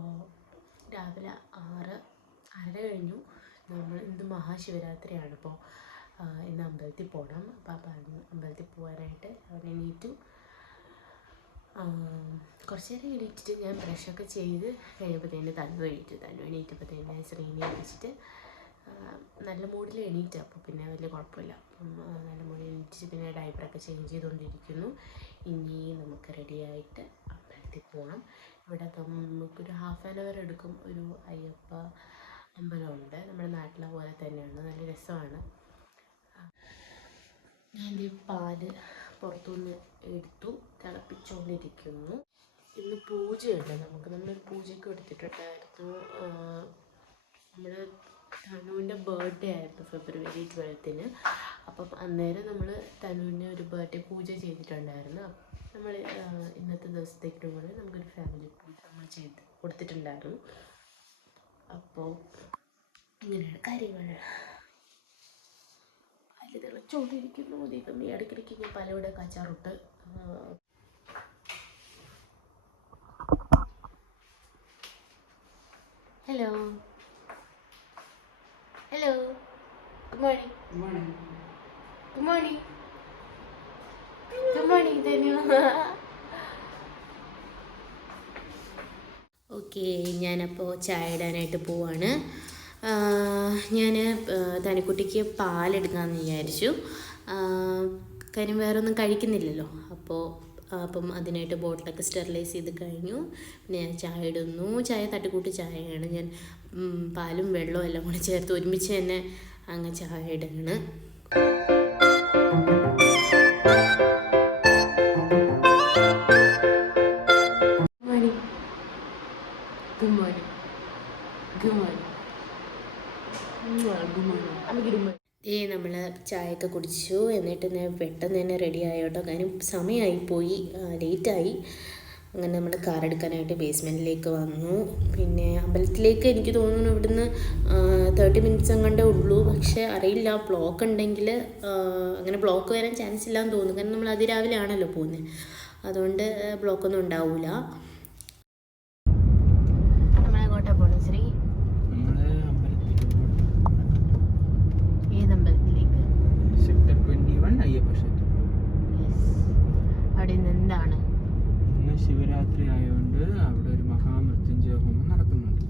അപ്പോൾ രാവിലെ 6:30 കഴിഞ്ഞു. നമ്മൾ ഇന്ന് മഹാശിവരാത്രിയാണ്. അപ്പോൾ ഇന്ന് അമ്പലത്തിൽ പോകണം. അപ്പോൾ അമ്പലത്തിൽ പോകാനായിട്ട് അവൻ എണീറ്റു. കുറച്ച് നേരം എണീറ്റിട്ട് ഞാൻ ബ്രഷൊക്കെ ചെയ്ത് കഴിയുമ്പോഴത്തേന് തന്നു എണീറ്റപ്പോഴത്തേന് ശ്രീനെ വിളിച്ചിട്ട് നല്ല മൂഡിൽ എണീറ്റ്. അപ്പോൾ പിന്നെ വലിയ കുഴപ്പമില്ല. നല്ല മൂഡിൽ എണീറ്റിട്ട് പിന്നെ ഡയപ്പറൊക്കെ ചേഞ്ച് ചെയ്തുകൊണ്ടിരിക്കുന്നു. ഇനി നമുക്ക് റെഡിയായിട്ട് അമ്പലത്തിൽ പോകണം. ഇവിടെ നമുക്കൊരു ½ ആൻ അവർ എടുക്കും. ഒരു അയ്യപ്പ അമ്പലമുണ്ട്, നമ്മുടെ നാട്ടിലെ പോലെ തന്നെയാണ്, നല്ല രസമാണ്. ഞാൻ ഈ പാല് പുറത്തുനിന്ന് എടുത്തു തിളപ്പിച്ചുകൊണ്ടിരിക്കുന്നു. ഇന്ന് പൂജയുണ്ട്. നമ്മളൊരു പൂജയ്ക്ക് എടുത്തിട്ടുണ്ടായിരുന്നു. നമ്മുടെ തനുവിൻ്റെ ബർത്ത്ഡേ ആയിരുന്നു February 12. അപ്പം അന്നേരം നമ്മൾ തനുവിൻ്റെ ഒരു ബർത്ത്ഡേ പൂജ ചെയ്തിട്ടുണ്ടായിരുന്നു. നമ്മൾ ഇന്നത്തെ ദിവസത്തേക്കും കൂടെ നമുക്കൊരു ഫാമിലി പൂജ നമ്മൾ ചെയ്ത് കൊടുത്തിട്ടുണ്ടായിരുന്നു. അപ്പോൾ ഇങ്ങനെയാണ് കാര്യങ്ങൾ. പാല് തിളച്ചുകൊണ്ടിരിക്കുന്നു. ദീപം ഈ ഇടയ്ക്കിടയ്ക്ക് ഞാൻ പലവിടെ കച്ചാറുട്ട്. Hello hello, good morning. Good morning. Good morning Dhanu. Okay, ഞാനപ്പോൾ ചായ ഇടാനായിട്ട് പോവാണ്. ഞാൻ തനിക്കുട്ടിക്ക് പാലെടുക്കാമെന്ന് വിചാരിച്ചു. കാര്യം വേറെ ഒന്നും കഴിക്കുന്നില്ലല്ലോ. അപ്പം അതിനായിട്ട് ബോട്ടിലൊക്കെ സ്റ്റെറിലൈസ് ചെയ്ത് കഴിഞ്ഞു. പിന്നെ ഞാൻ ചായ ഇടുന്നു. ചായ തട്ടിക്കൂട്ടി ചായയാണ്. ഞാൻ പാലും വെള്ളവും എല്ലാം കൂടി ചേർത്ത് ഒരുമിച്ച് തന്നെ അങ്ങ് ചായ ഇടുകയാണ്. Good morning. Good morning. Good morning. നമ്മൾ ചായയൊക്കെ കുടിച്ചു. എന്നിട്ട് പെട്ടെന്ന് തന്നെ റെഡി ആയി കേട്ടോ. കാര്യം സമയമായിപ്പോയി, ലേറ്റായി. അങ്ങനെ നമ്മൾ കാർ എടുക്കാനായിട്ട് ബേസ്മെൻറ്റിലേക്ക് വന്നു. പിന്നെ അമ്പലത്തിലേക്ക് എനിക്ക് തോന്നുന്നു ഇവിടുന്ന് 30 മിനിറ്റ്സ് അങ്ങോട്ടേ ഉള്ളൂ. പക്ഷേ അറിയില്ല, ബ്ലോക്ക് ഉണ്ടെങ്കിൽ അങ്ങനെ ബ്ലോക്ക് വരാൻ ചാൻസ് ഇല്ലയെന്ന് തോന്നുന്നു. കാരണം നമ്മൾ അതിരാവിലെ ആണല്ലോ പോകുന്നത്, അതുകൊണ്ട് ബ്ലോക്കൊന്നും ഉണ്ടാവില്ല. നമ്മളെങ്ങോട്ടാണ് പോകുന്നത് ശ്രീ? അവിടെ നിന്ന് എന്താണ്? ശിവരാത്രി ആയതുകൊണ്ട് അവിടെ ഒരു മഹാമൃത്യുഞ്ജയ ഹോമം നടക്കുന്നുണ്ട്.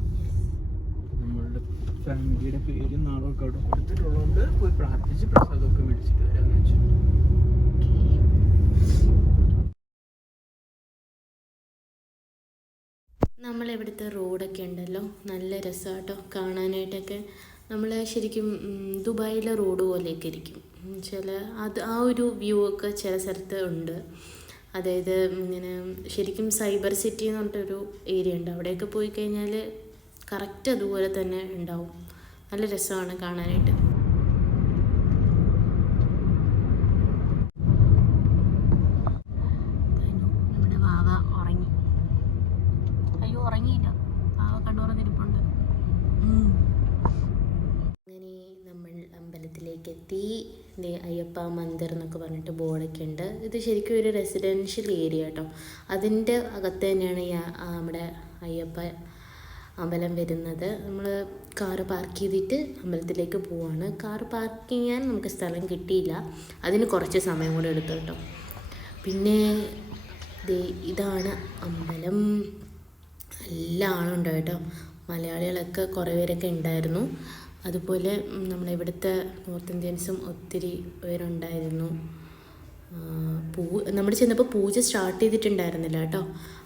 നമ്മളുടെ ഫാമിലിയുടെ പേരും നാളൊക്കെ അവിടെ കൊടുത്തിട്ടുള്ളതുകൊണ്ട് പോയി പ്രാർത്ഥിച്ച് പ്രസാദമൊക്കെ മേടിച്ചിട്ട് വരാമെന്ന് വെച്ചു. നമ്മളിവിടുത്തെ റോഡൊക്കെ ഉണ്ടല്ലോ, നല്ല രസമാട്ടോ കാണാനായിട്ടൊക്കെ. നമ്മൾ ശരിക്കും ദുബായിലെ റോഡ് പോലെയൊക്കെ ഇരിക്കും. ആ ഒരു വ്യൂ ഒക്കെ ചില സ്ഥലത്ത് ഉണ്ട്. അതായത് ഇങ്ങനെ ശരിക്കും സൈബർ സിറ്റി എന്ന് പറഞ്ഞിട്ടൊരു ഏരിയ ഉണ്ട്. അവിടെയൊക്കെ പോയി കഴിഞ്ഞാൽ കറക്റ്റ് അതുപോലെ തന്നെ ഉണ്ടാവും. നല്ല രസമാണ് കാണാനായിട്ട്. നമ്മുടെ വാവ ഉറങ്ങി. അയ്യോ, ഉറങ്ങിയില്ല, വാവ കണ്ണുറന്നിരിപ്പുണ്ട്. അങ്ങനെ നമ്മൾ അമ്പലത്തിലേക്ക് എത്തി. അയ്യപ്പ മന്ദിർ എന്നൊക്കെ പറഞ്ഞിട്ട് ബോർഡൊക്കെ ഉണ്ട്. ഇത് ശരിക്കും ഒരു റെസിഡൻഷ്യൽ ഏരിയ കേട്ടോ. അതിൻ്റെ അകത്ത് തന്നെയാണ് നമ്മുടെ അയ്യപ്പ അമ്പലം വരുന്നത്. നമ്മൾ കാറ് പാർക്ക് ചെയ്തിട്ട് അമ്പലത്തിലേക്ക് പോവാണ്. കാറ് പാർക്ക് ചെയ്യാൻ നമുക്ക് സ്ഥലം കിട്ടിയില്ല, അതിന് കുറച്ച് സമയം കൂടെ എടുത്തു കേട്ടോ. പിന്നെ ഇതാണ് അമ്പലം. നല്ല ആളുണ്ട് കേട്ടോ. മലയാളികളൊക്കെ കുറേ പേരൊക്കെ ഉണ്ടായിരുന്നു. അതുപോലെ നമ്മളിവിടുത്തെ നോർത്ത് ഇന്ത്യൻസും ഒത്തിരി പേരുണ്ടായിരുന്നു. നമ്മൾ ചെന്നപ്പോൾ പൂജ സ്റ്റാർട്ട് ചെയ്തിട്ടുണ്ടായിരുന്നില്ല കേട്ടോ.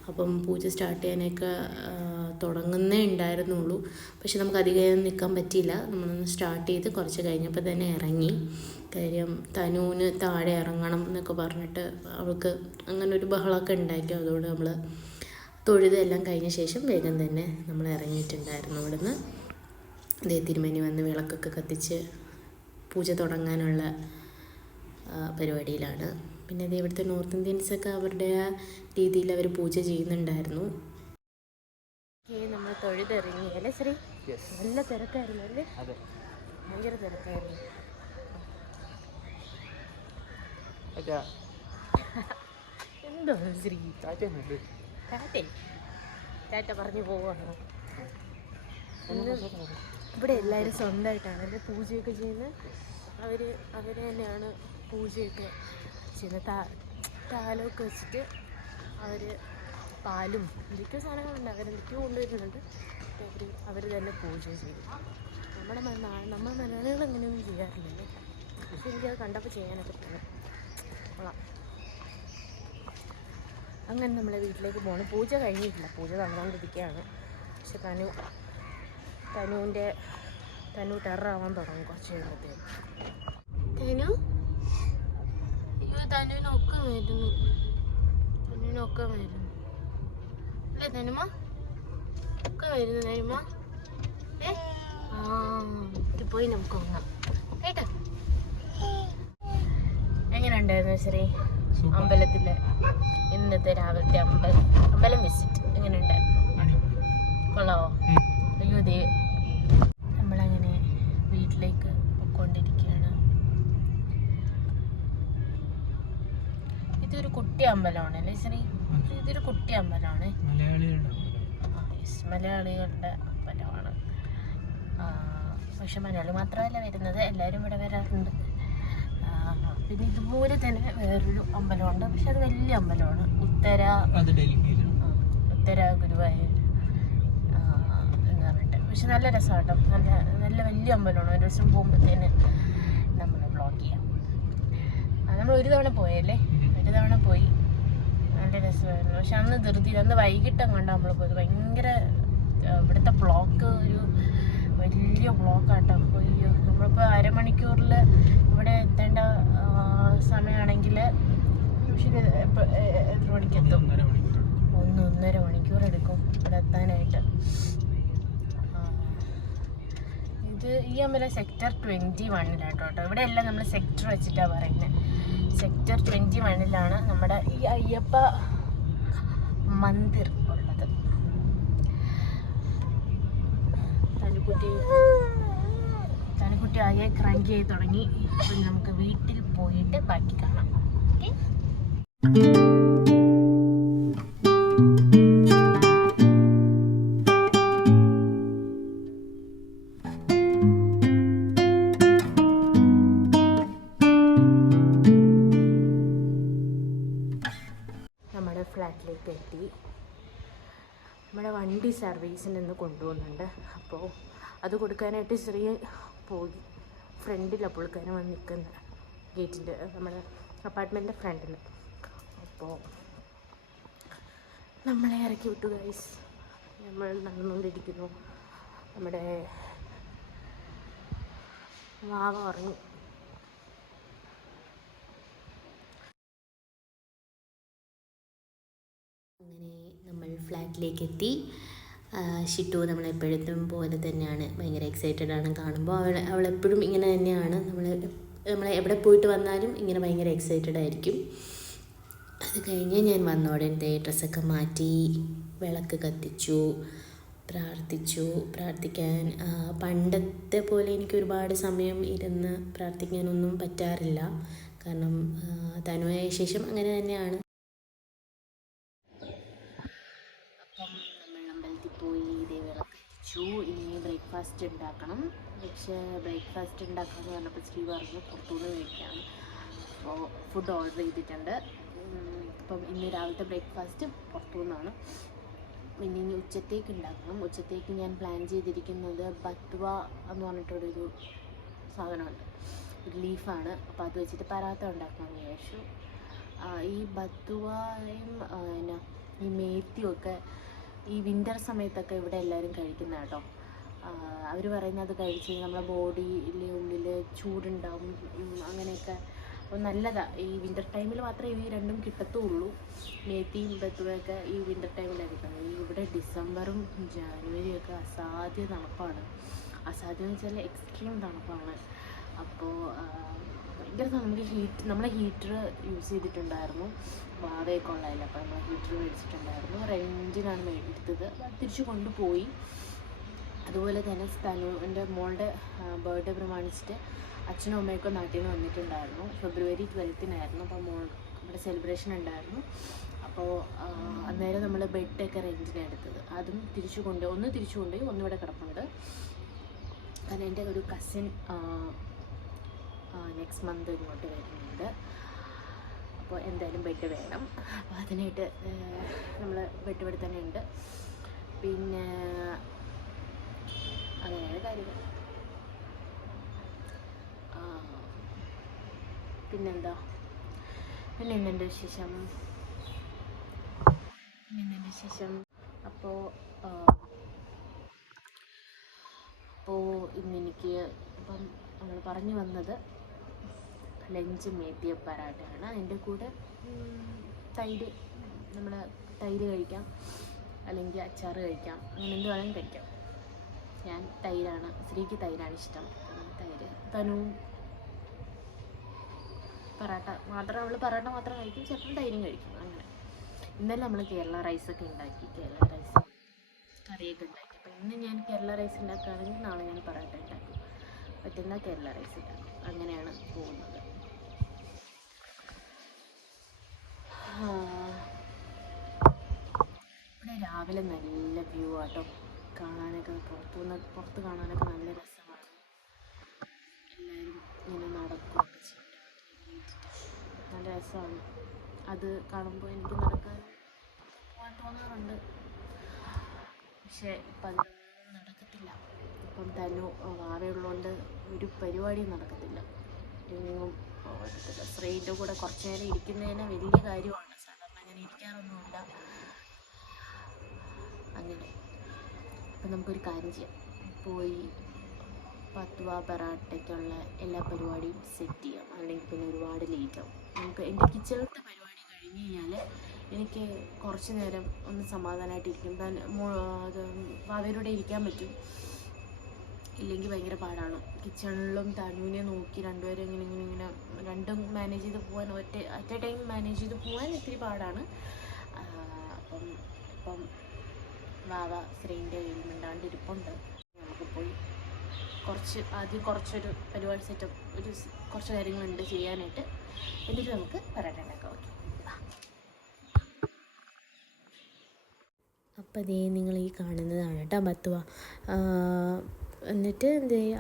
അപ്പം പൂജ സ്റ്റാർട്ട് ചെയ്യാനൊക്കെ തുടങ്ങുന്നേ ഉണ്ടായിരുന്നുള്ളൂ. പക്ഷെ നമുക്ക് അധികം നിൽക്കാൻ പറ്റിയില്ല. നമ്മളൊന്ന് സ്റ്റാർട്ട് ചെയ്ത് കുറച്ച് കഴിഞ്ഞപ്പോൾ തന്നെ ഇറങ്ങി. കാര്യം തനുവിന് താഴെ ഇറങ്ങണം എന്നൊക്കെ പറഞ്ഞിട്ട് അവൾക്ക് അങ്ങനെ ഒരു ബഹളമൊക്കെ ഉണ്ടാക്കി. അതുകൊണ്ട് നമ്മൾ തൊഴുതെല്ലാം കഴിഞ്ഞ ശേഷം വേഗം തന്നെ നമ്മൾ ഇറങ്ങിയിട്ടുണ്ടായിരുന്നു ഇവിടുന്ന്. തിരുമേനി വന്ന് വിളക്കൊക്കെ കത്തിച്ച് പൂജ തുടങ്ങാനുള്ള പരിപാടിയിലാണ്. പിന്നെ ഇവിടുത്തെ നോർത്ത് ഇന്ത്യൻസൊക്കെ അവരുടെ രീതിയിൽ അവർ പൂജ ചെയ്യുന്നുണ്ടായിരുന്നു. നമ്മൾ തൊഴുതിറങ്ങി അല്ലേ ശ്രീ? നല്ല തിരക്കായിരുന്നു അല്ലേ? ഭയങ്കര തിരക്കായിരുന്നു. എന്തോ ശ്രീ ടാറ്റേ ടാറ്റ പറഞ്ഞു പോവാണ്. ഇവിടെ എല്ലാവരും സ്വന്തമായിട്ടാണ് അല്ലെ പൂജയൊക്കെ ചെയ്യുന്നത്. അവർ തന്നെയാണ് പൂജയൊക്കെ ചെയ്യുന്നത്. താലമൊക്കെ വെച്ചിട്ട് അവർ പാലും എന്തൊക്കെയോ സാധനങ്ങളുണ്ട്, അവരെന്തൊക്കെയോ കൊണ്ടുവരുന്നുണ്ട്. അവർ തന്നെ പൂജ ചെയ്യും. നമ്മൾ മലയാളികൾ അങ്ങനെയൊന്നും ചെയ്യാറില്ലല്ലോ. പക്ഷെ എനിക്കത് കണ്ടപ്പോൾ ചെയ്യാനൊക്കെ തോന്നും. കൊള്ളാം. അങ്ങനെ നമ്മളെ വീട്ടിലേക്ക് പോകണം. പൂജ കഴിഞ്ഞിട്ടില്ല, പൂജ നടന്നുകൊണ്ടിരിക്കുകയാണ്. പക്ഷെ തനു ടെററാവാൻ തുടങ്ങും കുറച്ച് കഴിയുമ്പോഴത്തേക്കും. അയ്യോ തനുവിനൊക്കെ വരുന്നു അല്ലേ തനുമ? ഒക്കെ വരുന്നു തനുമ. ഇത് പോയി നമുക്ക് വാങ്ങാം കേട്ടോ. എങ്ങനെ ഉണ്ടായിരുന്നു ശ്രീ അമ്പലത്തിലെ ഇന്നത്തെ രാവിലത്തെ അമ്പലം വിസിറ്റ്? എങ്ങനെ ഉണ്ടായിരുന്നു? കൊള്ളാവോ? അയ്യോ ദേ നമ്മളങ്ങനെ വീട്ടിലേക്ക് പൊയ്ക്കൊണ്ടിരിക്കുകയാണ്. ഇതൊരു കുട്ടി അമ്പലമാണ് അല്ലേ ശ്രീ? ഇതൊരു കുട്ടി അമ്പലമാണ്, മലയാളികളുടെ അമ്പലമാണ്. പക്ഷെ മലയാളി മാത്രമല്ല വരുന്നത്, എല്ലാവരും ഇവിടെ വരാറുണ്ട്. പിന്നെ ഇതുപോലെ തന്നെ വേറൊരു അമ്പലമുണ്ട്, പക്ഷെ അത് വലിയ അമ്പലമാണ്. ഉത്തര ഗുരുവായൂർ എന്ന് പറഞ്ഞിട്ട്. പക്ഷെ നല്ല രസമാട്ടോ, നല്ല വലിയ അമ്പലമാണ്. ഒരു ദിവസം പോകുമ്പോഴത്തേന് നമ്മൾ വ്ളോഗ് ചെയ്യാം. നമ്മൾ ഒരു തവണ പോയല്ലേ, ഒരു തവണ പോയി, നല്ല രസമായിരുന്നു. പക്ഷെ അന്ന് ധൃതി, അന്ന് വൈകിട്ടും കണ്ടാൽ നമ്മൾ പോയത്. ഭയങ്കര ഇവിടുത്തെ ബ്ലോക്ക്, ഒരു വലിയ ബ്ലോക്കാട്ടോ. അയ്യോ, നമ്മളിപ്പോൾ അരമണിക്കൂറിൽ ഇവിടെ എത്തേണ്ട സമയമാണെങ്കിൽ എത്ര മണിക്ക് എത്തും? 1.5 മണിക്കൂർ എടുക്കും ഇവിടെ എത്താനായിട്ട്. ഈ അമ്പലം സെക്ടർ 21-ലാട്ടോ. ഇവിടെ എല്ലാം നമ്മൾ സെക്ടർ വെച്ചിട്ടാണ് പറയുന്നത്. സെക്ടർ 21-ലാണ് നമ്മുടെ ഈ അയ്യപ്പ മന്ദിർ ഉള്ളത്. തനുക്കുട്ടി ആകെ ക്രങ്കി ആയി തുടങ്ങി. അപ്പം നമുക്ക് വീട്ടിൽ പോയിട്ട് ബാക്കി കാണാം. ഓക്കെ, നമ്മുടെ ഫ്ലാറ്റിലേക്ക് എത്തി. നമ്മുടെ വണ്ടി സർവീസിന് ഇന്ന് കൊണ്ടുപോകുന്നുണ്ട്. അപ്പോൾ അത് കൊടുക്കാനായിട്ട് ശ്രീ പോയി. ഫ്രണ്ടിലാണ് പുള്ളിക്കാരൻ വന്ന് നിൽക്കുന്നത്, ഗേറ്റിൻ്റെ, നമ്മുടെ അപ്പാർട്ട്മെൻറ്റിൻ്റെ ഫ്രണ്ടിൽ. അപ്പോൾ നമ്മളെ ഇറക്കി വിട്ടു ഗൈസ്. നമ്മൾ നടന്നുകൊണ്ടിരിക്കുന്നു. നമ്മുടെ വാവ ഉറങ്ങി. അങ്ങനെ നമ്മൾ ഫ്ലാറ്റിലേക്ക് എത്തി. ഷിട്ടു നമ്മളെപ്പോഴത്തും പോലെ തന്നെയാണ്, ഭയങ്കര എക്സൈറ്റഡ് ആണ് കാണുമ്പോൾ. അവളെപ്പോഴും ഇങ്ങനെ തന്നെയാണ്. നമ്മൾ എവിടെ പോയിട്ട് വന്നാലും ഇങ്ങനെ ഭയങ്കര എക്സൈറ്റഡ് ആയിരിക്കും. അത് കഴിഞ്ഞ് ഞാൻ വന്ന ഉടനെ ഡ്രസ്സൊക്കെ മാറ്റി, വിളക്ക് കത്തിച്ചു, പ്രാർത്ഥിക്കാൻ പണ്ടത്തെ പോലെ എനിക്ക് ഒരുപാട് സമയം ഇരുന്ന് പ്രാർത്ഥിക്കാനൊന്നും പറ്റാറില്ല. കാരണം തനുവായ ശേഷം അങ്ങനെ തന്നെയാണ്. പോയി ഇതേ വിളക്ക് കത്തിച്ചു. ഇനി ബ്രേക്ക്ഫാസ്റ്റ് ഉണ്ടാക്കണം. പക്ഷേ ബ്രേക്ക്ഫാസ്റ്റ് ഉണ്ടാക്കാമെന്ന് പറഞ്ഞപ്പോൾ ശ്രീ പറഞ്ഞു പുറത്തുനിന്ന് കഴിക്കാം. അപ്പോൾ ഫുഡ് ഓർഡർ ചെയ്തിട്ടുണ്ട്. അപ്പം ഇന്ന് രാവിലത്തെ ബ്രേക്ക്ഫാസ്റ്റ് പുറത്തുനിന്നാണ്. പിന്നെ ഇനി ഉച്ചത്തേക്ക് ഉണ്ടാക്കണം. ഉച്ചത്തേക്ക് ഞാൻ പ്ലാൻ ചെയ്തിരിക്കുന്നത് ബത്വ എന്ന് പറഞ്ഞിട്ടൊരു സാധനമുണ്ട്, ഒരു ലീഫാണ്. അപ്പോൾ അത് വെച്ചിട്ട് പരാത്ത ഉണ്ടാക്കാമെന്ന് വിചാരിച്ചു. ഈ ബത്വയും ഈ മേത്തിയൊക്കെ ഈ വിൻ്റർ സമയത്തൊക്കെ ഇവിടെ എല്ലാവരും കഴിക്കുന്ന കേട്ടോ. അവർ പറയുന്നത് അത് കഴിച്ച് നമ്മളെ ബോഡിയിലെ ഉള്ളിൽ ചൂടുണ്ടാവും, അങ്ങനെയൊക്കെ. അപ്പോൾ നല്ലതാണ്. ഈ വിൻ്റർ ടൈമിൽ മാത്രമേ ഈ രണ്ടും കിട്ടത്തുള്ളൂ. മേത്തിയും ബത്തുവയൊക്കെ ഈ വിൻ്റർ ടൈമിലാണ് കിട്ടുന്നത്. ഇവിടെ ഡിസംബറും ജനുവരിയൊക്കെ അസാധ്യ തണുപ്പാണ്. അസാധ്യം എന്ന് വെച്ചാൽ എക്സ്ട്രീം തണുപ്പാണ്. അപ്പോൾ ഭയങ്കര നമ്മളെ ഹീറ്റർ യൂസ് ചെയ്തിട്ടുണ്ടായിരുന്നു. വാവയൊക്കെ ഉള്ളതല്ല, അപ്പോൾ നമ്മൾ ഹീറ്റർ മേടിച്ചിട്ടുണ്ടായിരുന്നു. റെൻറ്റിനാണ് എടുത്തത്. തിരിച്ചു കൊണ്ടുപോയി. അതുപോലെ തന്നെ തനുവിൻ്റെ മോളുടെ ബർത്ത്ഡേ പ്രമാണിച്ചിട്ട് അച്ഛനും അമ്മയൊക്കെ നാട്ടിൽ നിന്ന് വന്നിട്ടുണ്ടായിരുന്നു. ഫെബ്രുവരി 12-നായിരുന്നു. അപ്പോൾ ഇവിടെ സെലിബ്രേഷൻ ഉണ്ടായിരുന്നു. അപ്പോൾ അന്നേരം നമ്മൾ ബെഡൊക്കെ റെൻറ്റിന് എടുത്തത്. അതും തിരിച്ചു കൊണ്ടുപോയി ഒന്നിവിടെ കിടപ്പുണ്ട്. കാരണം എൻ്റെ ഒരു കസിൻ നെക്സ്റ്റ് മന്ത് ഇങ്ങോട്ട് വരുന്നുണ്ട്. അപ്പോൾ എന്തായാലും ബെഡ് വേണം. അപ്പോൾ അതിനായിട്ട് നമ്മൾ ബെഡ് ഇവിടെ തന്നെ ഉണ്ട്. പിന്നെ അങ്ങനെയാണ് കാര്യങ്ങൾ. പിന്നെ എന്തുണ്ട് വിശേഷം? അപ്പോൾ ഇന്നെനിക്ക് ഇപ്പം നമ്മൾ പറഞ്ഞു വന്നത് ലഞ്ച് മേത്തിയ പരാട്ടയാണ്. അതിൻ്റെ കൂടെ തൈര്, നമ്മൾ തൈര് കഴിക്കാം, അല്ലെങ്കിൽ അച്ചാർ കഴിക്കാം, അങ്ങനെ എന്ത് വേണമെങ്കിലും കഴിക്കാം. ഞാൻ തൈരാണ്, സ്ത്രീക്ക് തൈരാണ് ഇഷ്ടം. തൈര് തനുവും പൊറാട്ട മാത്രം കഴിക്കും, ചിലപ്പോൾ തൈരും കഴിക്കും. അങ്ങനെ ഇന്നലെ നമ്മൾ കേരള റൈസൊക്കെ ഉണ്ടാക്കി, കേരള റൈസ് കറിയൊക്കെ ഉണ്ടാക്കി. അപ്പോൾ ഇന്ന് ഞാൻ കേരള റൈസ് ഉണ്ടാക്കുകയാണെങ്കിൽ നാളെ ഞാൻ പൊറാട്ട ഉണ്ടാക്കും, പറ്റുന്ന കേരള റൈസ് ഉണ്ടാക്കും. അങ്ങനെയാണ് പോകുന്നത്. ഇവിടെ രാവിലെ നല്ല വ്യൂ ആട്ടോ, കാണാനൊക്കെ പുറത്ത് കാണാനൊക്കെ നല്ല രസമാണ്. എല്ലാവരും ഇങ്ങനെ നടക്കുകയൊക്കെ ചെയ്യും, നല്ല രസമാണ്. അത് കാണുമ്പോൾ എനിക്ക് നടക്കാൻ തോന്നാറുണ്ട്. പക്ഷേ ഇപ്പം അതൊന്നും നടക്കത്തില്ല. ഇപ്പം തനു വാവയുള്ളതുകൊണ്ട് ഒരു പരിപാടിയും നടക്കത്തില്ല, എങ്ങും പോകത്തില്ല. ശ്രീൻ്റെ കൂടെ കുറച്ച് നേരം ഇരിക്കുന്നതിന് വലിയ കാര്യമാണ്. സാധാരണ അങ്ങനെ ഇരിക്കാറൊന്നുമില്ല. അങ്ങനെ അപ്പം നമുക്കൊരു കാര്യം ചെയ്യാം, പോയി 10 രൂപ പൊറാട്ടയ്ക്കുള്ള എല്ലാ പരിപാടിയും സെറ്റ് ചെയ്യാം. അല്ലെങ്കിൽ പിന്നെ ഒരുപാട് ലേറ്റാവും. നമുക്ക് എൻ്റെ കിച്ചണിലത്തെ പരിപാടി കഴിഞ്ഞ് കഴിഞ്ഞാൽ എനിക്ക് കുറച്ച് നേരം ഒന്ന് സമാധാനമായിട്ടിരിക്കും. വാവയുടെ ഇരിക്കാൻ പറ്റും, ഇല്ലെങ്കിൽ ഭയങ്കര പാടാണ്. കിച്ചണിലും തനുവിനെ നോക്കി രണ്ടുപേരും ഇങ്ങനെ രണ്ടും മാനേജ് ചെയ്ത് പോകാൻ അറ്റ് എ ടൈം മാനേജ് ചെയ്ത് പോകാൻ ഇത്തിരി പാടാണ്. ഇപ്പം വാവ ശ്രീൻ്റെ കയ്യിൽ മിണ്ടാണ്ടിരിപ്പുണ്ട്. നമുക്ക് പോയി കുറച്ചൊരു പരിപാടി സെറ്റപ്പ്, കുറച്ച് കാര്യങ്ങളുണ്ട് ചെയ്യാനായിട്ട്. എന്നിട്ട് നമുക്ക് പൊറാട്ട ഉണ്ടാക്കാം. ഓക്കെ, അപ്പോൾ അതേ നിങ്ങൾ ഈ കാണുന്നതാണ് കേട്ടോ ബത്തുവ. എന്നിട്ട്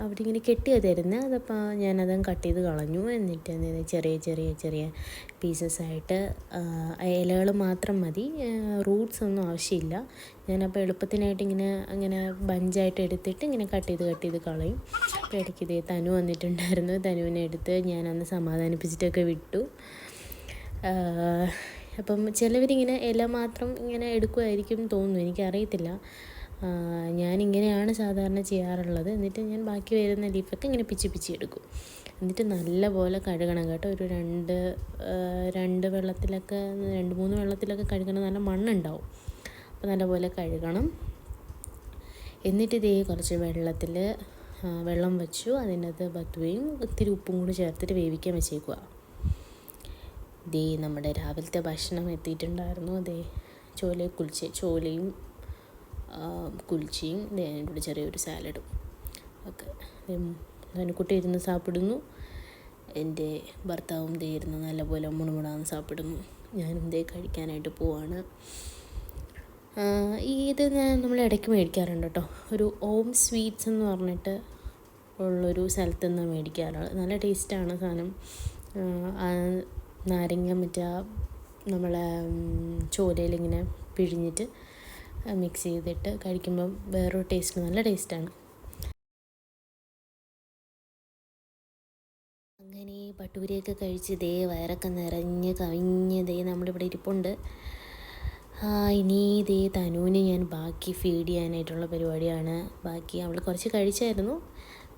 അവരിങ്ങനെ കെട്ടിയാണ് തരുന്നത്. അതപ്പോൾ ഞാനതും കട്ട് ചെയ്ത് കളഞ്ഞു. എന്നിട്ട് ചെറിയ പീസസ്സായിട്ട് ഇലകൾ മാത്രം മതി, റൂട്ട്സ് ഒന്നും ആവശ്യമില്ല. ഞാനപ്പോൾ എളുപ്പത്തിനായിട്ട് അങ്ങനെ ബഞ്ചായിട്ട് എടുത്തിട്ട് ഇങ്ങനെ കട്ട് ചെയ്ത് കളയും. അപ്പോൾ ഇടയ്ക്ക് തനു വന്നിട്ടുണ്ടായിരുന്നു. തനുവിനെ എടുത്ത് ഞാനന്ന് സമാധാനിപ്പിച്ചിട്ടൊക്കെ വിട്ടു. അപ്പം ചിലവരിങ്ങനെ ഇല മാത്രം ഇങ്ങനെ എടുക്കുമായിരിക്കും തോന്നുന്നു, എനിക്കറിയത്തില്ല. ഞാനിങ്ങനെയാണ് സാധാരണ ചെയ്യാറുള്ളത്. എന്നിട്ട് ഞാൻ ബാക്കി വരുന്ന ലീഫൊക്കെ ഇങ്ങനെ പിച്ചി എടുക്കും. എന്നിട്ട് നല്ലപോലെ കഴുകണം കേട്ടോ. ഒരു 2-3 വെള്ളത്തിലൊക്കെ കഴുകണം. നല്ല മണ്ണുണ്ടാവും, അപ്പോൾ നല്ലപോലെ കഴുകണം. എന്നിട്ട് ഇതേ കുറച്ച് വെള്ളം വെച്ചു. അതിനകത്ത് ബത്തുവയും ഇത്തിരി ഉപ്പും കൂടി ചേർത്തിട്ട് വേവിക്കാൻ വെച്ചേക്കുക. ദേ നമ്മുടെ രാവിലത്തെ ഭക്ഷണം എത്തിയിട്ടുണ്ടായിരുന്നു. അതേ ചോലയും കുൽച്ചയും അതിൻ്റെ കൂടെ ചെറിയൊരു സാലഡും ഒക്കെ. ധനുക്കുട്ടി ഇരുന്ന് സാപ്പിടുന്നു, എൻ്റെ ഭർത്താവും ദേ ഇരുന്ന് നല്ലപോലെ മുണുമുണാന്ന് സാപ്പിടുന്നു. ഞാനും ദേ കഴിക്കാനായിട്ട് പോവാണ്. ഇത് നമ്മൾ ഇടയ്ക്ക് മേടിക്കാറുണ്ട് കേട്ടോ. ഒരു ഓം സ്വീറ്റ്സ് എന്ന് പറഞ്ഞിട്ട് ഉള്ളൊരു സ്ഥലത്ത് നിന്ന് മേടിക്കാറുള്ളത്. നല്ല ടേസ്റ്റാണ് സാധനം. നാരങ്ങ നമ്മളെ ചോലയിലിങ്ങനെ പിഴിഞ്ഞിട്ട് മിക്സ് ചെയ്തിട്ട് കഴിക്കുമ്പം വേറൊരു ടേസ്റ്റ്, നല്ല ടേസ്റ്റാണ്. അങ്ങനെ ഭട്ടൂരയൊക്കെ കഴിച്ച് വയറൊക്കെ നിറഞ്ഞ് കവിഞ്ഞ് നമ്മളിവിടെ ഇരിപ്പുണ്ട്. ഇനി തനുവിന് ഞാൻ ബാക്കി ഫീഡ് ചെയ്യാനായിട്ടുള്ള പരിപാടിയാണ്. ബാക്കി അവൾ കുറച്ച് കഴിച്ചായിരുന്നു,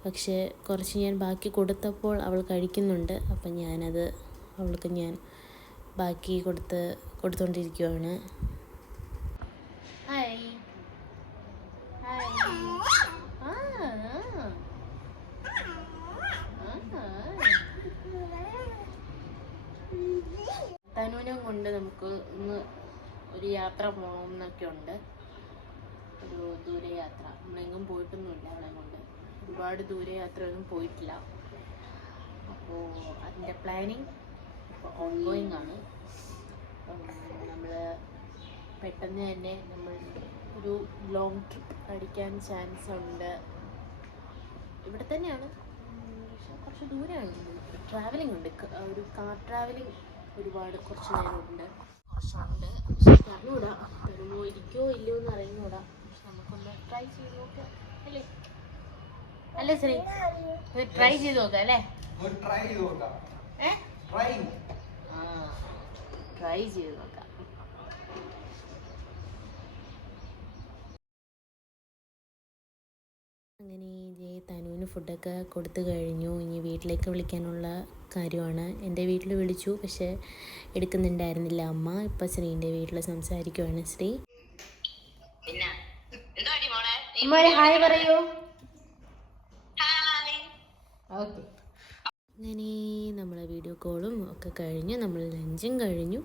പക്ഷേ കുറച്ച് ഞാൻ ബാക്കി കൊടുത്തപ്പോൾ അവൾ കഴിക്കുന്നുണ്ട്. അപ്പം അവൾക്ക് ഞാൻ ബാക്കി കൊടുത്തുകൊണ്ടിരിക്കുകയാണ്. തനുവിനെ കൊണ്ട് നമുക്ക് ഇന്ന് ഒരു യാത്ര പോകണമെന്നൊക്കെ ഉണ്ട്. ഒരു ദൂരയാത്ര. നമ്മളെങ്ങും പോയിട്ടൊന്നുമില്ല അവളെ കൊണ്ട്. ഒരുപാട് ദൂരയാത്രയൊന്നും പോയിട്ടില്ല. അപ്പോൾ അതിൻ്റെ പ്ലാനിങ് ഇപ്പോൾ ഓൺഗോയിങ് ആണ്. നമ്മൾ പെട്ടെന്ന് തന്നെ നമ്മൾ ഒരു ലോങ് ട്രിപ്പ് അടിക്കാൻ ചാൻസ് ഉണ്ട്. ഇവിടെ തന്നെയാണ്, പക്ഷെ കുറച്ച് ദൂരമാണ്. ട്രാവലിംഗ് ഉണ്ട്, ഒരു കാർ ട്രാവലിംഗ് ഒരുപാട് കുറച്ച് നേരമുണ്ട്, കുറച്ചുണ്ട്. പക്ഷെ അറിഞ്ഞൂടാ, തരുമോ ഇരിക്കുമോ ഇല്ലയോ എന്ന് അറിഞ്ഞൂടാ. പക്ഷെ നമുക്കൊന്ന് ട്രൈ ചെയ്ത് നോക്കാം അല്ലേ? അല്ലേ ശ്രീ, ട്രൈ ചെയ്ത് നോക്കാം അല്ലേ? ആ, ട്രൈ ചെയ്ത് നോക്കാം. അങ്ങനെ ഇതേ തനുവിന് ഫുഡൊക്കെ കൊടുത്തു കഴിഞ്ഞു. ഇനി വീട്ടിലേക്ക് വിളിക്കാനുള്ള കാര്യമാണ്. എൻ്റെ വീട്ടിൽ വിളിച്ചു, പക്ഷെ എടുക്കുന്നുണ്ടായിരുന്നില്ല അമ്മ. ഇപ്പം ശ്രീൻ്റെ വീട്ടിൽ സംസാരിക്കുവാണ് ശ്രീ. മോളെ ഹായ് പറയൂ. ഓക്കെ. അങ്ങനെ നമ്മൾ വീഡിയോ കോളും ഒക്കെ കഴിഞ്ഞു, നമ്മൾ ലഞ്ചും കഴിഞ്ഞു.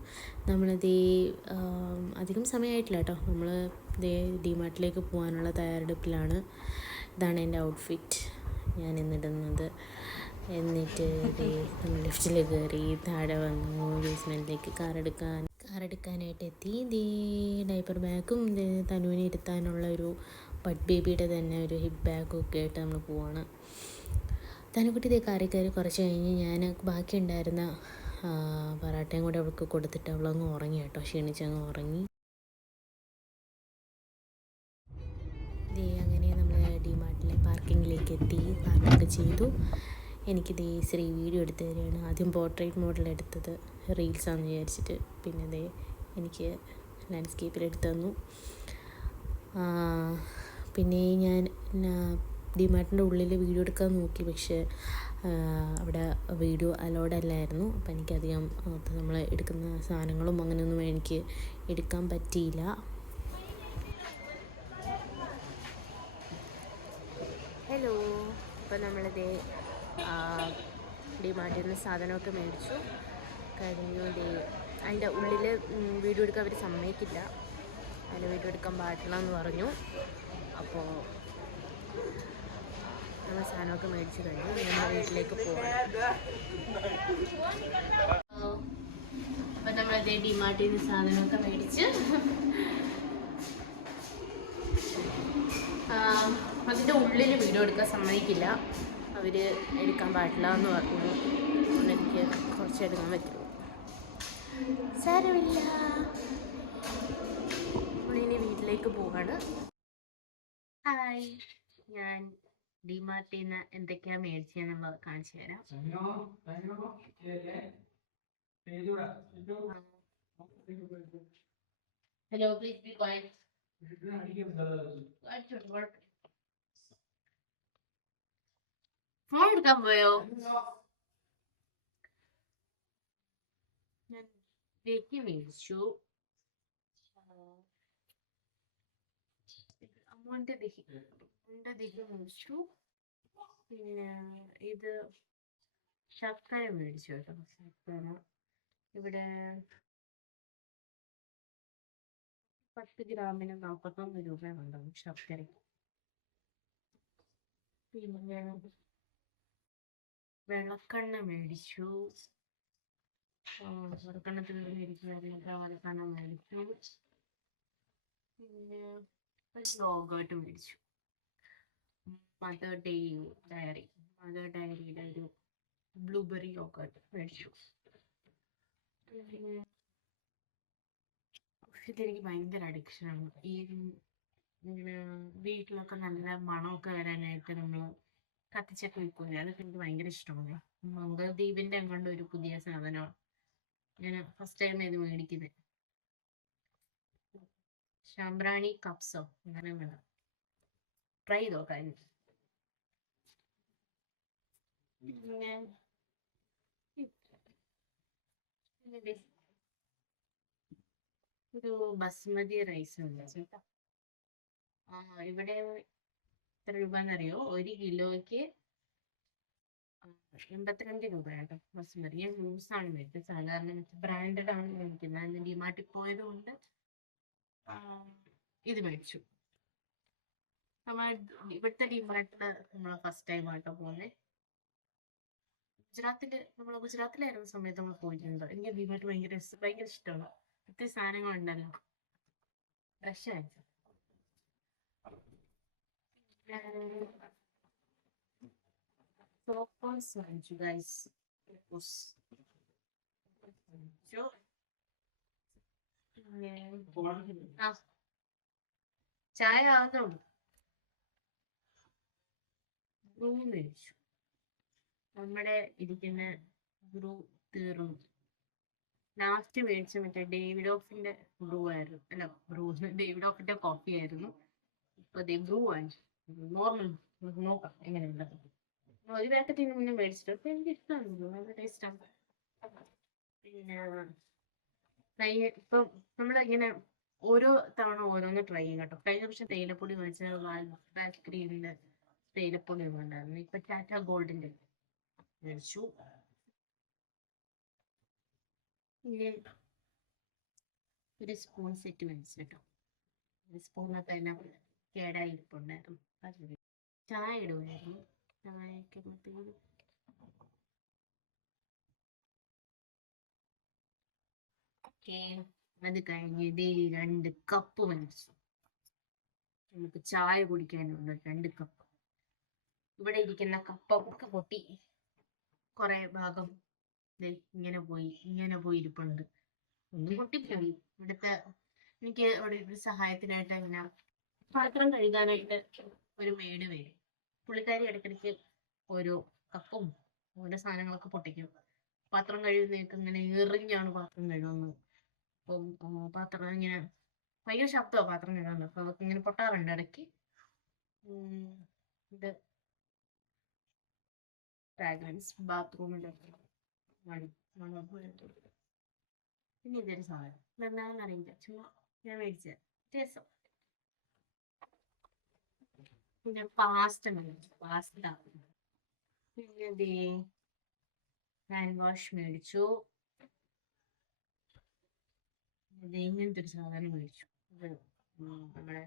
നമ്മളിതേ അധികം സമയമായിട്ടില്ല കേട്ടോ, നമ്മൾ ഇതേ ഡിമാർട്ടിലേക്ക് പോകാനുള്ള തയ്യാറെടുപ്പിലാണ്. ഇതാണ് എൻ്റെ ഔട്ട്ഫിറ്റ് ഞാൻ ഇന്നിടുന്നത്. എന്നിട്ട് ഇതേ നമ്മൾ ലിഫ്റ്റിൽ കയറി താഴെ വന്നു, ബേസ്മെൻറ്റിലേക്ക് കാറെടുക്കാനായിട്ട് എത്തി. ഇതേ ഡൈപ്പർ ബാഗും തനുവിനെ ഇരുത്താനുള്ള ഒരു ബഡ് ബേബിയുടെ തന്നെ ഒരു ഹിപ്പ് ബാഗും ഒക്കെ ആയിട്ട് നമ്മൾ പോവാണ്. തനുക്കുട്ടി ഇതേ കാറി കയറി കുറച്ച് കഴിഞ്ഞ് ഞാൻ ബാക്കി ഉണ്ടായിരുന്ന പൊറാട്ടയും കൂടെ അവൾക്ക് കൊടുത്തിട്ട് അവളങ്ങ് ഉറങ്ങി കേട്ടോ, ക്ഷീണിച്ചങ്ങ് ഉറങ്ങി. ഇതേ അങ്ങനെ നമ്മൾ ഡിമാർട്ടിലെ പാർക്കിങ്ങിലേക്ക് എത്തി, പാർക്കൊക്കെ ചെയ്തു. എനിക്കിതേ ശ്രീ വീഡിയോ എടുത്ത് തരികയാണ്. ആദ്യം പോർട്രേറ്റ് മോഡൽ എടുത്തത് റീൽസാണെന്ന് വിചാരിച്ചിട്ട്, പിന്നെ ഇതേ എനിക്ക് ലാൻഡ്സ്കേപ്പിൽ എടുത്തു തന്നു. പിന്നെ ഞാൻ ഡിമാർട്ടിൻ്റെ ഉള്ളിൽ വീഡിയോ എടുക്കാൻ നോക്കി, പക്ഷേ അവിടെ വീഡിയോ അലൗഡ് അല്ലായിരുന്നു. അപ്പം എനിക്കധികം നമ്മൾ എടുക്കുന്ന സാധനങ്ങളും അങ്ങനെയൊന്നും എനിക്ക് എടുക്കാൻ പറ്റിയില്ല. ഹലോ, അപ്പം നമ്മളിതേ ഡിമാർട്ടിൽ നിന്ന് സാധനമൊക്കെ മേടിച്ചു കഴിഞ്ഞു. അതിൻ്റെ ഉള്ളിൽ വീഡിയോ എടുക്കാൻ അവർ സമ്മതിക്കില്ല, അതിൽ വീഡിയോ എടുക്കാൻ പാടില്ല എന്ന് പറഞ്ഞു. അപ്പോൾ നമ്മൾ സാധനമൊക്കെ മേടിച്ച് കഴിഞ്ഞു, നമ്മൾ വീട്ടിലേക്ക് പോകാം. അപ്പം നമ്മളിതേ ഡിമാർട്ടിൽ നിന്ന് സാധനമൊക്കെ മേടിച്ച് അതിൻ്റെ ഉള്ളിൽ വീഡിയോ എടുക്കാൻ സമ്മതിക്കില്ല, അവർ എടുക്കാൻ പാടില്ല എന്ന് പറഞ്ഞു. അതുകൊണ്ട് എനിക്ക് കുറച്ച് എടുക്കാൻ പറ്റുള്ളൂ. സാരമില്ല, നമ്മളിനി വീട്ടിലേക്ക് പോവാണ്. ഹായ്, ഞാൻ ഡിമാർട്ടിൽ നിന്ന് എന്തൊക്കെയാണ് മേടിച്ചതെന്നുള്ളത് കാണിച്ചു തരാം. Hello, please be quiet. Phone എടുക്കാൻ പോയോ? ഞാൻ ദഹി മേടിച്ചു, അമ്മൂൻ്റെ ദഹി മേടിച്ചു. പിന്നെ ഇത് ശർക്കര മേടിച്ചു കേട്ടോ. ശർക്കര ഇവിടെ 10 ഗ്രാമിന് 41 രൂപയുണ്ടാവും ശർക്കര. പിന്നെ വെളക്കെണ്ണ മേടിച്ചു, വെളക്കെണ്ണത്തിന് വെളക്കെണ്ണ മേടിച്ചു. പിന്നെ ഒരു യോഗേർട്ട് മേടിച്ചു, മദർ ഡയറിയുടെ ഒരു ബ്ലൂബെറി യോഗേർട്ട് മേടിച്ചു. പിന്നെ ഇതെനിക്ക് ഭയങ്കര അഡിക്ഷനാണ്. ഈ ഇങ്ങനെ വീട്ടിലൊക്കെ നല്ല മണമൊക്കെ വരാനായിട്ട് നമ്മൾ കത്തിച്ചൊക്കെ വയ്ക്കൂലേ, അതൊക്കെ എനിക്ക് ഭയങ്കര ഇഷ്ടമാണ്. മംഗൾദ്വീപിൻ്റെ അങ്ങോട്ട് ഒരു പുതിയ സാധനമാണ്, ഞാൻ ഫസ്റ്റ് ടൈം ഇത് മേടിക്കുന്നത്. ശാംബ്രാണി കപ്സോ അങ്ങനെ വേണം, ട്രൈ ചെയ്ത് നോക്കാം. പിന്നെ ഒരു ബസ്മതി റൈസ് ഉണ്ട് ചേട്ടാ. ഇവിടെ എത്ര രൂപയെന്നറിയോ? 1 കിലോയ്ക്ക് 82 രൂപ കേട്ടോ. ബസ്മതി ഞാൻ ലൂസാണ് മേടിച്ചത്, സാധാരണ ബ്രാൻഡഡ് ആണ് മേടിക്കുന്നത്. അന്ന് ഡിമാർട്ടിൽ പോയത് കൊണ്ട് ഇത് മേടിച്ചു. ഇവിടുത്തെ ഡിമാർട്ടിൽ നമ്മൾ ഫസ്റ്റ് ടൈം ആട്ടോ പോകുന്നത്. നമ്മൾ ഗുജറാത്തിലായിരുന്ന സമയത്ത് നമ്മൾ പോയിട്ടുണ്ട്. എനിക്ക് ഡിമാർട്ട് ഭയങ്കര ഇഷ്ടമാണ്. ഒത്തിരി സാധനങ്ങളുണ്ടല്ലോ. ബ്രഷ് കാണിച്ചു. സോപ്പാസ് വാങ്ങിച്ചു ഗൈസ്. ആ ചായ ആവുന്നുള്ളൂ. ബ്രൂ മേടിച്ചു. നമ്മുടെ ഇരിക്കുന്ന ബ്രൂ തീർന്നു. ലാസ്റ്റ് മേടിച്ച മറ്റേ ഡേവിഡ് ഓഫിന്റെ ബ്രൂ ആയിരുന്നു. അല്ല ബ്രൂ ഡേവിഡ് ഓഫിന്റെ കോഫി ആയിരുന്നു. ഇപ്പൊ ബ്രൂ വാങ്ങിച്ചു. നോർമൽ നോക്കാം എങ്ങനെയുണ്ട്. ഒരു പാക്കറ്റ് ഇതിന് മുന്നേ മേടിച്ചിട്ട് അപ്പൊ എനിക്ക് ഇഷ്ടമാണ്. നല്ല ടേസ്റ്റാണ്. പിന്നെ ഇപ്പം നമ്മളിങ്ങനെ ഓരോ തവണ ഓരോന്ന് ട്രൈ ചെയ്യും കേട്ടോ. കഴിഞ്ഞ വർഷം തേയിലപ്പൊടി മേടിച്ച വാൽബാക്ക് ഗ്രീനിന്റെ തേയിലപ്പൊടി ഉണ്ടായിരുന്നു. ഇപ്പൊ ടാറ്റ ഗോൾഡിന്റെ മേടിച്ചു. പിന്നെ ഒരു സ്പൂൺ സെറ്റ് മേടിച്ചു കേട്ടോ. ഒരു സ്പൂണിനകത്ത് എല്ലാം കേടായി ഇരിപ്പുണ്ടായിരുന്നു. ചായ ഇടുമായിരുന്നു. ചായയൊക്കെ അത് കഴിഞ്ഞ് 2 കപ്പ് മേടിച്ചു. നമുക്ക് ചായ കുടിക്കാനുണ്ട് 2 കപ്പ്. ഇവിടെ ഇരിക്കുന്ന കപ്പൊക്കെ പൊട്ടി കുറെ ഭാഗം ഇങ്ങനെ പോയി ഇരിപ്പുണ്ട്. ഒന്നും പൊട്ടിപ്പോയി. ഇവിടുത്തെ എനിക്ക് ഇവിടെ ഒരു സഹായത്തിനായിട്ട് അങ്ങനെ പാത്രം കഴുകാനായിട്ട് ഒരു മെയ്ഡ് വരും. പുള്ളിക്കാരി ഇടയ്ക്കിടയ്ക്ക് ഓരോ കപ്പും ഓരോ സാധനങ്ങളൊക്കെ പൊട്ടിക്കും. പാത്രം കഴുകുന്നതൊക്കെ ഇങ്ങനെ എറിഞ്ഞാണ് പാത്രം കഴുകുന്നത്. അപ്പം പാത്രം ഇങ്ങനെ ഭയങ്കര ശബ്ദമാണ് പാത്രം കഴുകുന്നത്. അപ്പൊ അതൊക്കെ ഇങ്ങനെ പൊട്ടാറുണ്ട് ഇടയ്ക്ക്. ഇത് ഫ്രാഗ്രൻസ് ബാത്റൂമിൻ്റെ. പിന്നെ ഇതൊരു സാധനം എന്താണെന്ന് അറിയില്ല, ചുമ്മാ ഞാൻ മേടിച്ച രസം. പിന്നെ പാസ്ത പിന്നെ ഹാൻഡ് വാഷ് മേടിച്ചു. ഇങ്ങനത്തെ ഒരു സാധനം മേടിച്ചു. നമ്മുടെ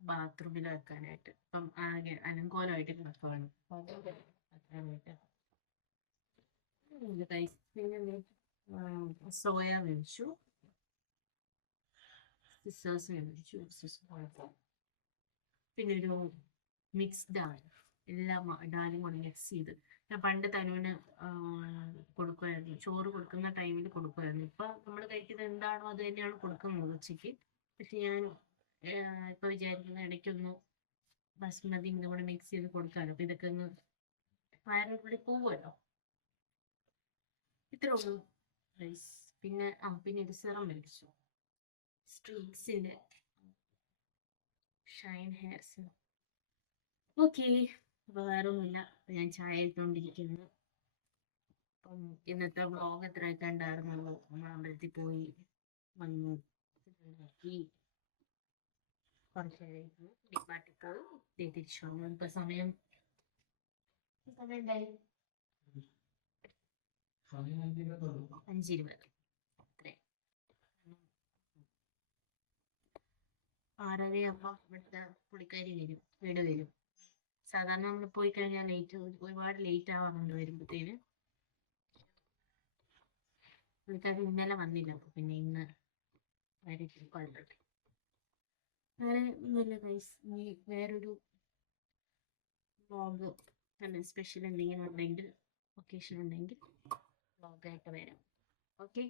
ബാത്റൂമിൽ വെക്കാനായിട്ട്. ഇപ്പം ആകെ അലങ്കോലമായിട്ട് കിടക്കുകയാണ്. പിന്നെ സോയ മേടിച്ചു. സിസേഴ്സ് മേടിച്ചു. പിന്നെ ഒരു മിക്സ്ഡ് ആണ്. എല്ലാം ഡാലും കൂടെ മിക്സ് ചെയ്ത് ഞാൻ പണ്ട് തനുവിന് കൊടുക്കുമായിരുന്നു. ചോറ് കൊടുക്കുന്ന ടൈമിൽ കൊടുക്കുമായിരുന്നു. ഇപ്പം നമ്മൾ കഴിക്കുന്നത് എന്താണോ അത് തന്നെയാണ് കൊടുക്കുന്നത് ഉച്ചയ്ക്ക്. പക്ഷെ ഞാൻ ഇപ്പം വിചാരിക്കുന്ന ഇടയ്ക്കൊന്ന് ബസ്മതി ഇതും കൂടെ മിക്സ് ചെയ്ത് കൊടുക്കാമല്ലോ. അപ്പം ഇതൊക്കെ ഒന്ന് വയറിനുള്ളിൽ പോവുമല്ലോ. ഇത്രേ ഉള്ളൂ. പിന്നെ ഒരു സെറം മേടിച്ചു. സ്ട്രീക്സിൻ്റെ ഷൈൻ ഹെയർ സെറം. ഓക്കെ, അപ്പോൾ വേറെ ഒന്നുമില്ല. ഞാൻ ചായ ഇട്ടുകൊണ്ടിരിക്കുന്നു. അപ്പം ഇന്നത്തെ വ്ളോഗ് എത്ര ആയിട്ടുണ്ടായിരുന്നുള്ളൂ. നമ്മൾ അമ്പലത്തിൽ പോയി വന്നു, കുറച്ച് കഴിഞ്ഞു ഡിപ്പാർട്ടിൽ പോയി തിരിച്ചു വന്നു. ഇപ്പം സമയം ഉണ്ടായി 5:20. അത്രേ 6:30 ഇവിടുത്തെ പുള്ളിക്കാരി വീട് വരും. സാധാരണ നമ്മൾ പോയി കഴിഞ്ഞാൽ ഒരുപാട് ലേറ്റ് ആവാറുണ്ട് വരുമ്പോഴത്തേന്. പുള്ളിക്കാരി ഇന്നലെ വന്നില്ല. അപ്പൊ പിന്നെ ഇന്ന് കുഴപ്പമില്ല. വേറെ ഒന്നുമില്ല ഗൈസ്. ഇനി വേറൊരു വ്ളോഗ് നല്ല സ്പെഷ്യൽ എന്തെങ്കിലും ഉണ്ടെങ്കിൽ, ഒക്കേഷൻ ഉണ്ടെങ്കിൽ വ്ളോഗായിട്ട് വരാം. ഓക്കെ,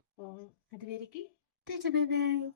അപ്പോൾ അതുവരേക്ക് ബൈ.